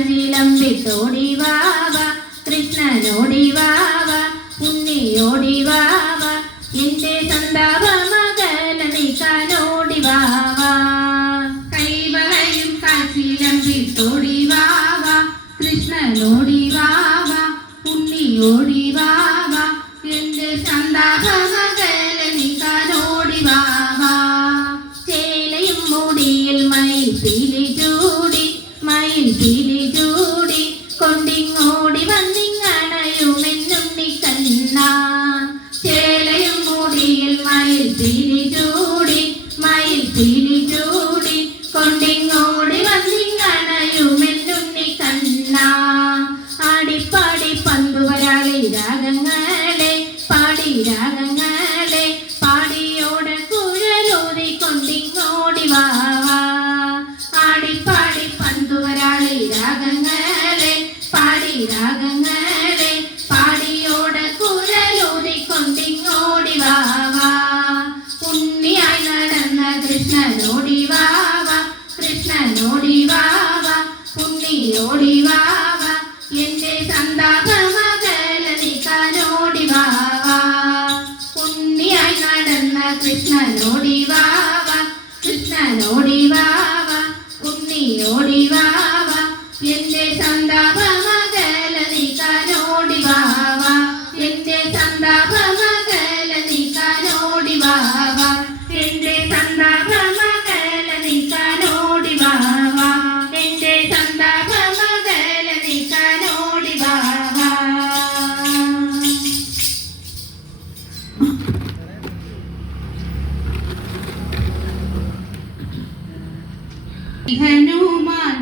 കാൽശീലം വിട്ടോടി വാവ കൃഷ്ണനോടി വാവ ഉണ്ണിയോടി വാവ എന്റെ സന്താപ മകല നീക്കാനോടി വാവ കൈവളയും കാൽശീലം വിട്ടോടി വാവ കൃഷ്ണനോടി വാവ ഉണ്ണിയോടി വാവ എന്റെ സന്താപ മകല നീക്കാനോടി വാവ ചേലയും മുടിയിൽ മയിൽ പീലി ചൂടി കൊണ്ടിങ്ങോടി വന്നിങ്ങണയുമെന്നുണ്ണി കണ്ണ ചേലയും മുടിയിൽ മയിൽ പീലി ചൂടി കൊണ്ടിങ്ങോടി വന്നിങ്ങണയുമെന്നുണ്ണി കണ്ണ ആടിപ്പാടി പന്തുവരാളി രാഗങ്ങളെ പാടി രാഗങ്ങളെ പാടിയോടെ കുഴലൂതി കൊണ്ടിങ്ങോടി വാവാ ആടിപ്പാടി പന്തുവരാളി രാഗങ്ങളെ പാടി രാഗങ്ങളെ പാടിയോടെ കുഴലൂതി കൊണ്ടിങ്ങോടി വാവാ ഉണ്ണിയായി നടന്ന കൃഷ്ണനോടി വാവ ഉണ്ണിയോടി വാവ എന്റെ സന്താപ മകല നീക്കാനോടി വാവ ഉണ്ണിയായി നടന്ന കൃഷ്ണനോടി വാവ ഉണ്ണിയോടി വാവ എന്റെ സന്താപ മകല നീക്കാനോടി വാവ എന്റെ സന്താപ മകല നീക്കാനോടി വാവ എന്റെ സന്താപ മകല നീക്കാനോടി വാവ എന്റെ സന്താപ മകല നീക്കാനോടി വാവ ഹനുമാൻ